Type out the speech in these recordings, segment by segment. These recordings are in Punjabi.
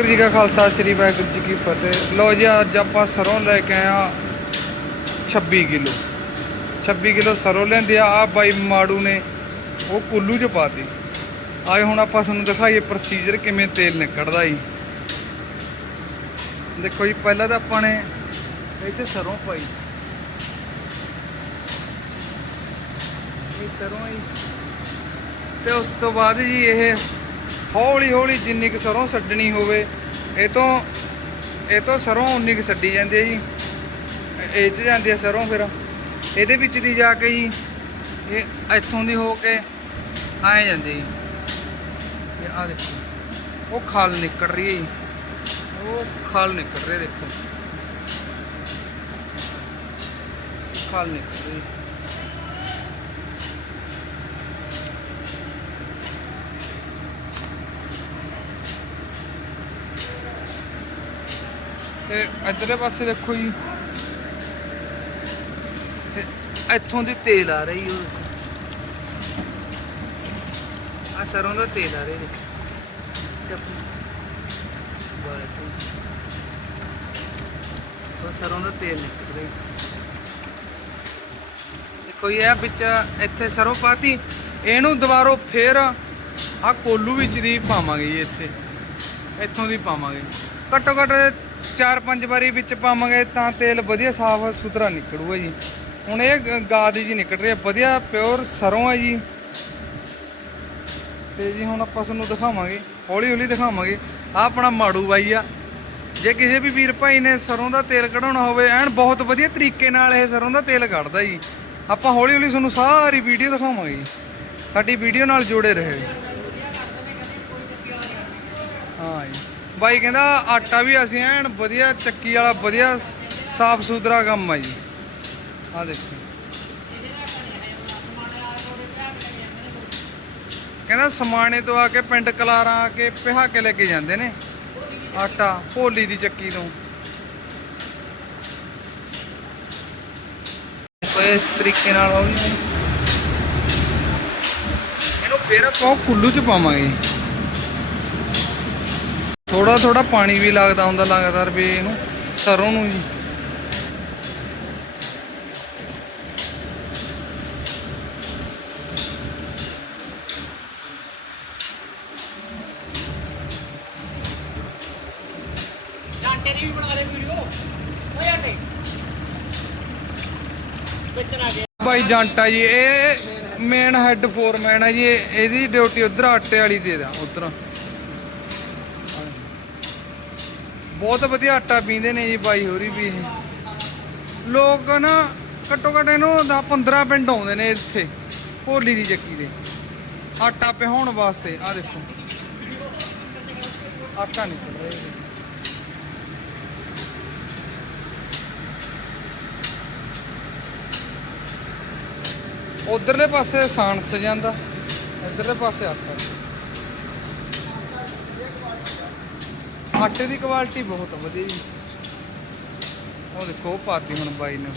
ਵਾਹਿਗੁਰੂ ਜੀ ਕਾ ਖਾਲਸਾ, ਸ੍ਰੀ ਵਾਹਿਗੁਰੂ ਜੀ ਕੀ ਫਤਿਹ। ਲੋ ਜੀ, ਅੱਜ ਆਪਾਂ ਸਰੋਂ ਲੈ ਕੇ ਆਏ 26 ਕਿਲੋ। 26 ਕਿਲੋ ਸਰੋਂ ਲੈਂਦੇ ਆ। ਆ ਬਾਈ ਮਾੜੂ ਨੇ ਉਹ ਕੁੱਲੂ ਚ ਪਾਤੀ ਆਏ ਹੁਣ ਆਪਾਂ ਤੁਹਾਨੂੰ ਦਿਖਾਈਏ ਪ੍ਰੋਸੀਜਰ ਕਿਵੇਂ ਤੇਲ ਨਿਕਲਦਾ ਜੀ। ਦੇਖੋ ਜੀ, ਪਹਿਲਾਂ ਤਾਂ ਆਪਾਂ ਨੇ ਇਹ 'ਚ ਸਰੋਂ ਪਾਈ। ਇਹ ਸਰੋਂ ਹੀ ਤੇ ਉਸ ਤੋਂ ਬਾਅਦ ਜੀ ਇਹ ਹੌਲੀ ਹੌਲੀ ਜਿੰਨੀ ਕੁ ਸਰੋਂ ਛੱਡਣੀ ਹੋਵੇ, ਇਹ ਤੋਂ ਇਹ ਤੋਂ ਸਰੋਂ ਉਨੀ ਕੁ ਛੱਡੀ ਜਾਂਦੀ ਹੈ ਜੀ। ਇਹ- ਚ ਜਾਂਦੀ ਹੈ ਸਰੋਂ ਫਿਰ। ਇਹਦੇ ਵਿੱਚ ਦੀ ਜਾ ਕੇ ਜੀ, ਇਹ ਇੱਥੋਂ ਦੀ ਹੋ ਕੇ ਆਏ ਜਾਂਦੀ ਜੀ ਇਹ ਆ ਦੇਖੋ, ਉਹ ਖਾਲ ਨਿਕਲ ਰਹੀ ਹੈ ਜੀ। ਉਹ ਖਾਲ ਨਿਕਲ ਰਹੀ ਦੇਖੋ। ਖਾਲ ਨਿਕਲ ਰਹੀ ਤੇ ਇੱਧਰਲੇ ਪਾਸੇ ਦੇਖੋ ਜੀ। ਤੇ ਇੱਥੋਂ ਦੀ ਤੇਲ ਆ ਰਹੀ ਉਹ। ਆ ਸਰੋਂ ਦਾ ਤੇਲ ਆ ਰਿਹਾ ਦੇਖੋ ਸਰੋਂ ਦਾ ਤੇਲ ਨਿਕਲ ਰਿਹਾ ਦੇਖੋ ਜੀ, ਇਹ ਵਿੱਚ ਇੱਥੇ ਸਰੋਂ ਪਾਤੀ। ਇਹਨੂੰ ਦੁਬਾਰੋ ਫੇਰ ਆ ਕੋਲੂ ਵਿੱਚ ਦੀ ਪਾਵਾਂਗੇ ਇੱਥੇ। ਇੱਥੋਂ ਦੀ ਪਾਵਾਂਗੇ। ਘੱਟੋ ਘੱਟ ਚਾਰ ਪੰਜ ਵਾਰੀ ਵਿੱਚ ਪਾਵਾਂਗੇ ਤਾਂ ਤੇਲ ਵਧੀਆ ਸਾਫ਼ ਸੁਥਰਾ ਨਿਕਲੂਗਾ ਜੀ। ਹੁਣ ਇਹ ਗ- ਗਾਦ ਜੀ ਨਿਕਲ ਰਹੀ ਹੈ, ਵਧੀਆ ਪਿਓਰ ਸਰੋਂ ਹੈ ਜੀ। ਤੇ ਜੀ ਹੁਣ ਆਪਾਂ ਤੁਹਾਨੂੰ ਦਿਖਾਵਾਂਗੇ ਹੌਲੀ ਹੌਲੀ ਦਿਖਾਵਾਂਗੇ। ਆ ਆਪਣਾ ਮਾੜੂ ਬਾਈ ਆ। ਜੇ ਕਿਸੇ ਵੀ ਵੀਰ ਭਾਈ ਨੇ ਸਰੋਂ ਦਾ ਤੇਲ ਕਢਾਉਣਾ ਹੋਵੇ, ਐਨ ਬਹੁਤ ਵਧੀਆ ਤਰੀਕੇ ਨਾਲ ਇਹ ਸਰੋਂ ਦਾ ਤੇਲ ਕੱਢਦਾ ਜੀ। ਆਪਾਂ ਹੌਲੀ ਹੌਲੀ ਤੁਹਾਨੂੰ ਸਾਰੀ ਵੀਡੀਓ ਦਿਖਾਵਾਂਗੇ ਜੀ। ਸਾਡੀ ਵੀਡੀਓ ਨਾਲ ਜੁੜੇ ਰਹੋ। ਹਾਂ ਜੀ। ਬਾਈ ਕਹਿੰਦਾ ਆਟਾ ਵੀ ਅਸੀਂ ਐਨ ਵਧੀਆ, ਚੱਕੀ ਵਾਲਾ ਵਧੀਆ, ਸਾਫ਼ ਸੁਥਰਾ ਕੰਮ ਆ ਜੀ। ਆ ਦੇਖੋ। ਕਹਿੰਦਾ ਸਮਾਣੇ ਤੋਂ ਆ ਕੇ ਪਿੰਡ ਕਲਾਰਾਂ ਆ ਕੇ ਪਿਹਾ ਕੇ ਲੈ ਕੇ ਜਾਂਦੇ ਨੇ। ਆਟਾ, ਭੋਲੀ ਦੀ ਚੱਕੀ ਤੋਂ। ਇਸ ਤਰੀਕੇ ਨਾਲ ਹੋ ਜੀ ਇਹਨੂੰ ਫੇਰ ਆਪਾਂ ਕੁੱਲੂ ਚ ਪਾਵਾਂਗੇ। ਥੋੜਾ ਥੋੜਾ ਪਾਣੀ ਵੀ ਲੱਗਦਾ ਹੁੰਦਾ ਲਗਾਤਾਰ ਵੀ ਇਹਨੂੰ ਸਰੋਂ ਨੂੰ ਜੀ ਜਾਂਟੇ ਦੀ ਵੀ ਬਣਾ ਦੇ ਵੀਡੀਓ ਓ ਜਾਂਟੇ ਵੇਚਣ ਆ ਗਏ ਭਾਈ ਜਾਂਟਾ ਜੀ ਇਹ ਮੇਨ ਹੈੱਡ ਫੋਰਮੈਨ ਹੈ ਜੀ ਇਹ- ਇਹਦੀ ਡਿਊਟੀ ਉਧਰ ਆਟੇ ਵਾਲੀ ਦੇ ਦਾ ਉਧਰ। ਬਹੁਤ ਵਧੀਆ ਆਟਾ ਪੀਂਦੇ ਨੇ ਜੀ ਬਾਈ ਹੋਰੀ ਵੀ ਲੋਕ ਨਾ ਘੱਟੋ ਘੱਟ ਇਹਨੂੰ 10 15 ਪਿੰਡ ਆਉਂਦੇ ਨੇ ਇੱਥੇ ਹੋਲੀ ਦੀ ਚੱਕੀ ਦੇ। ਆਟਾ ਪਿਹਾਉਣ ਵਾਸਤੇ ਆ ਦੇਖੋ। ਆਟਾ ਨਿਕਲ ਰਿਹਾ ਜੀ। ਉਧਰਲੇ ਪਾਸੇ ਸਾਂਸ ਜਾਂਦਾ, ਇਧਰਲੇ ਪਾਸੇ ਆਟਾ। ਆਟੇ ਦੀ ਕੁਆਲਿਟੀ ਬਹੁਤ ਵਧੀਆ ਜੀ। ਉਹ ਦੇਖੋ ਪਾਤੀ ਹੁਣ ਬਾਈ ਨੇ।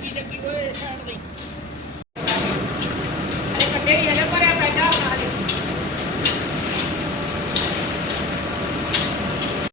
ਕੀ ਜੱਗੀ ਹੋਏ ਛੱਡ ਦੇ